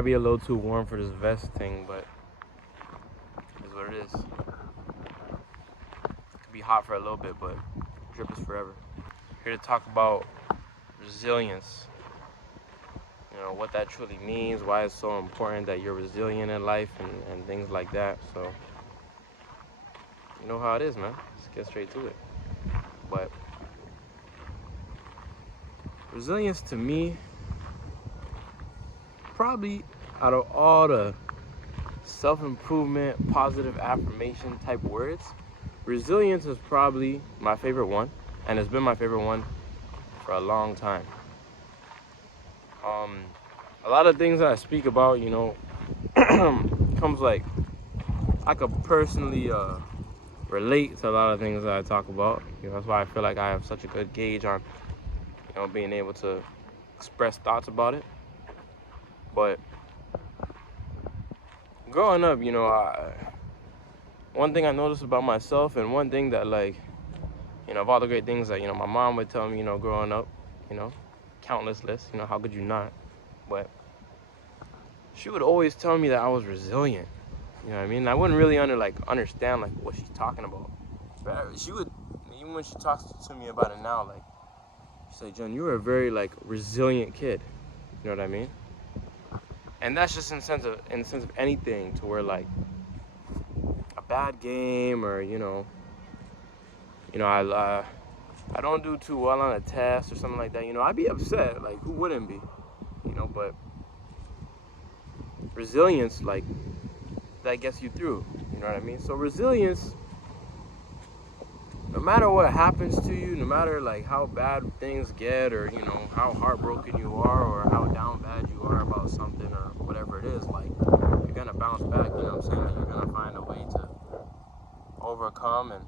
Might be a little too warm for this vest thing, but it's what it is. Could be hot for a little bit, but drip is forever. Here to talk about resilience. You know, what that truly means, why it's so important that you're resilient in life and things like that. So, you know how it is, man. Let's get straight to it. But resilience to me, probably out of all the self-improvement, positive affirmation type words, resilience is probably my favorite one, and it's been my favorite one for a long time. A lot of things that I speak about, you know, comes like I could personally relate to a lot of things that I talk about. You know, that's why I feel like I have such a good gauge on, you know, being able to express thoughts about it. But growing up, you know, one thing I noticed about myself, and one thing that, like, you know, of all the great things that, you know, my mom would tell me, you know, growing up, you know, countless lists, you know, how could you not? But she would always tell me that I was resilient. You know what I mean? I wouldn't really understand like what she's talking about. But she would, even when she talks to me about it now, like, she's like, John, you were a very like resilient kid. You know what I mean? And that's just in the sense of anything, to where like a bad game, or you know, I don't do too well on a test or something like that. You know, I'd be upset. Like, who wouldn't be? You know, but resilience, like, that gets you through. You know what I mean? So resilience, no matter what happens to you, no matter like how bad things get, or you know how heartbroken you are, or how down bad you are about something, or whatever it is, like, you're gonna bounce back. You know what I'm saying? Like, you're gonna find a way to overcome and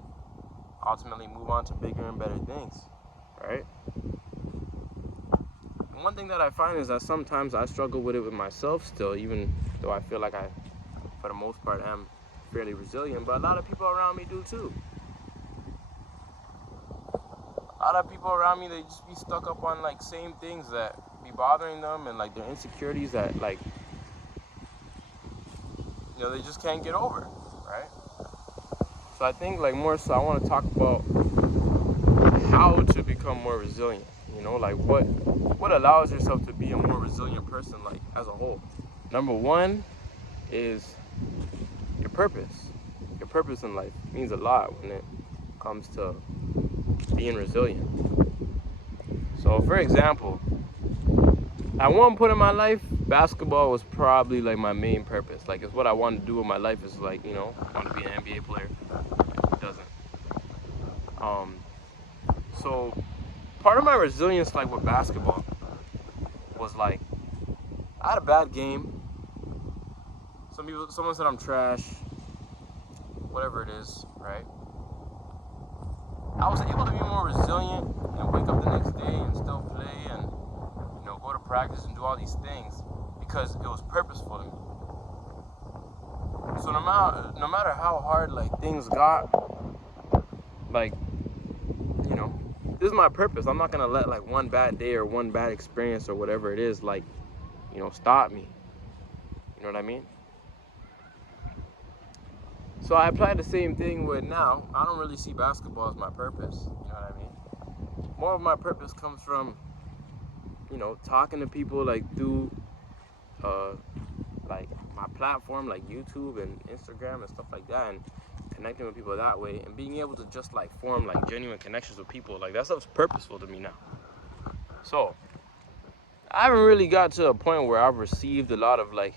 ultimately move on to bigger and better things, right? And one thing that I find is that sometimes I struggle with it with myself still, even though I feel like I, for the most part, am fairly resilient. But a lot of people around me do too. A lot of people around me, they just be stuck up on like same things that be bothering them, and like their insecurities that, like, you know, they just can't get over, right? So I think, like, more so I want to talk about how to become more resilient. You know, like what allows yourself to be a more resilient person, like, as a whole. Number one is your purpose. Your purpose in life means a lot when it comes to being resilient. So, for example, at one point in my life, basketball was probably like my main purpose. Like, it's what I wanted to do in my life. Is like, you know, I want to be an NBA player. It doesn't. So part of my resilience, like with basketball, was like, I had a bad game. Someone said I'm trash. Whatever it is, right? I was able to be more resilient and wake up the next day and still play, and you know, go to practice and do all these things, because it was purposeful to me. So no matter how hard like things got, like, you know, this is my purpose. I'm not gonna let like one bad day or one bad experience or whatever it is, like, you know, stop me. You know what I mean? So I apply the same thing with now. I don't really see basketball as my purpose. You know what I mean? More of my purpose comes from, you know, talking to people like through like my platform, like YouTube and Instagram and stuff like that, and connecting with people that way, and being able to just like form like genuine connections with people. Like, that stuff's purposeful to me now. So I haven't really got to a point where I've received a lot of like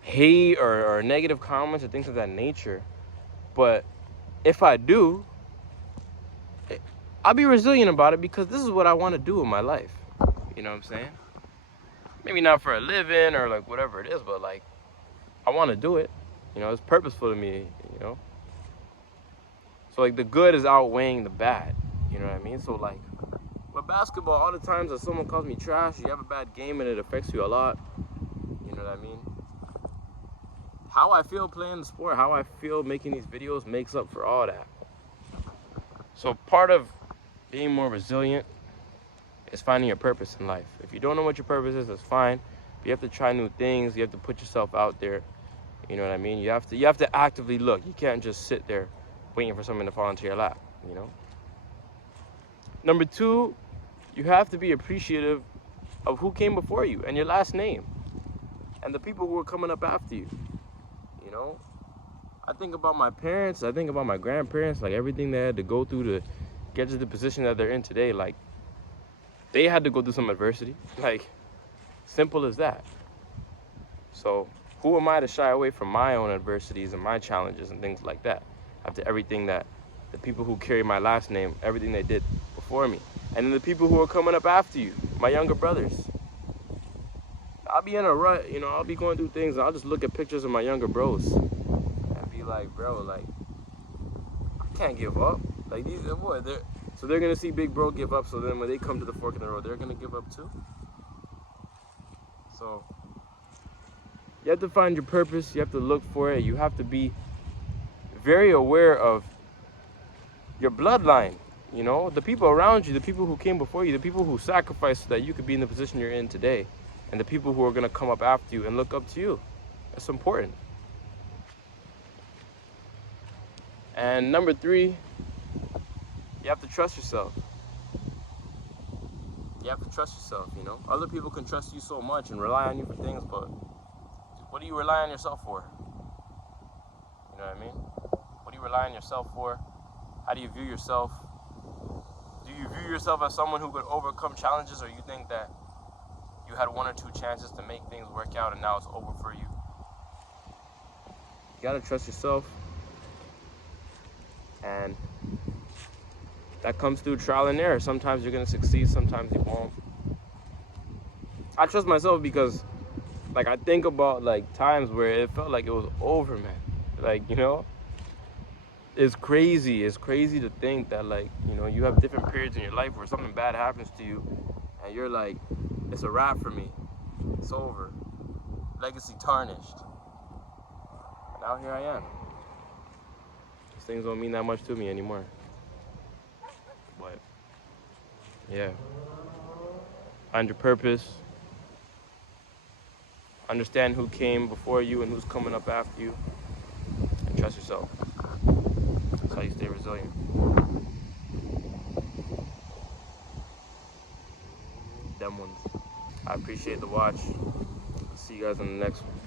hate or negative comments or things of that nature. But if I do, I'll be resilient about it, because this is what I want to do in my life. You know what I'm saying? Maybe not for a living or like whatever it is, but like, I want to do it. You know, it's purposeful to me, you know? So like, the good is outweighing the bad. You know what I mean? So like, with basketball, all the times that someone calls me trash, you have a bad game and it affects you a lot. You know what I mean? How I feel playing the sport, how I feel making these videos makes up for all that. So part of being more resilient is finding your purpose in life. If you don't know what your purpose is, that's fine. You have to try new things. You have to put yourself out there. You know what I mean? You have to actively look. You can't just sit there waiting for something to fall into your lap, you know? Number 2, you have to be appreciative of who came before you and your last name and the people who are coming up after you, you know? I think about my parents, I think about my grandparents, like everything they had to go through to get to the position that they're in today. Like, they had to go through some adversity. Like, simple as that. So who am I to shy away from my own adversities and my challenges and things like that after everything that the people who carry my last name, everything they did before me, and then the people who are coming up after you, my younger brothers. I'll be in a rut, you know, I'll be going through things and I'll just look at pictures of my younger bros and be like, bro, like, I can't give up. Like, these, what, they're gonna see big bro give up, so then when they come to the fork in the road, they're gonna give up too? So you have to find your purpose, you have to look for it, you have to be very aware of your bloodline, you know, the people around you, the people who came before you, the people who sacrificed so that you could be in the position you're in today, and the people who are gonna come up after you and look up to you. That's important. And number 3, you have to trust yourself. You have to trust yourself, you know. Other people can trust you so much and rely on you for things, but what do you rely on yourself for? You know what I mean? What do you rely on yourself for? How do you view yourself? Do you view yourself as someone who could overcome challenges, or you think that you had 1 or 2 chances to make things work out and now it's over for you? You gotta trust yourself. And that comes through trial and error. Sometimes you're gonna succeed, sometimes you won't. I trust myself because, like, I think about, like, times where it felt like it was over, man. Like, you know, it's crazy to think that, like, you know, you have different periods in your life where something bad happens to you and you're like, it's a wrap for me, it's over, legacy tarnished. Now here I am. These things don't mean that much to me anymore. But yeah, find your purpose, understand who came before you and who's coming up after you, and trust yourself. That's how you stay resilient. Them ones. I appreciate the watch. See you guys on the next one.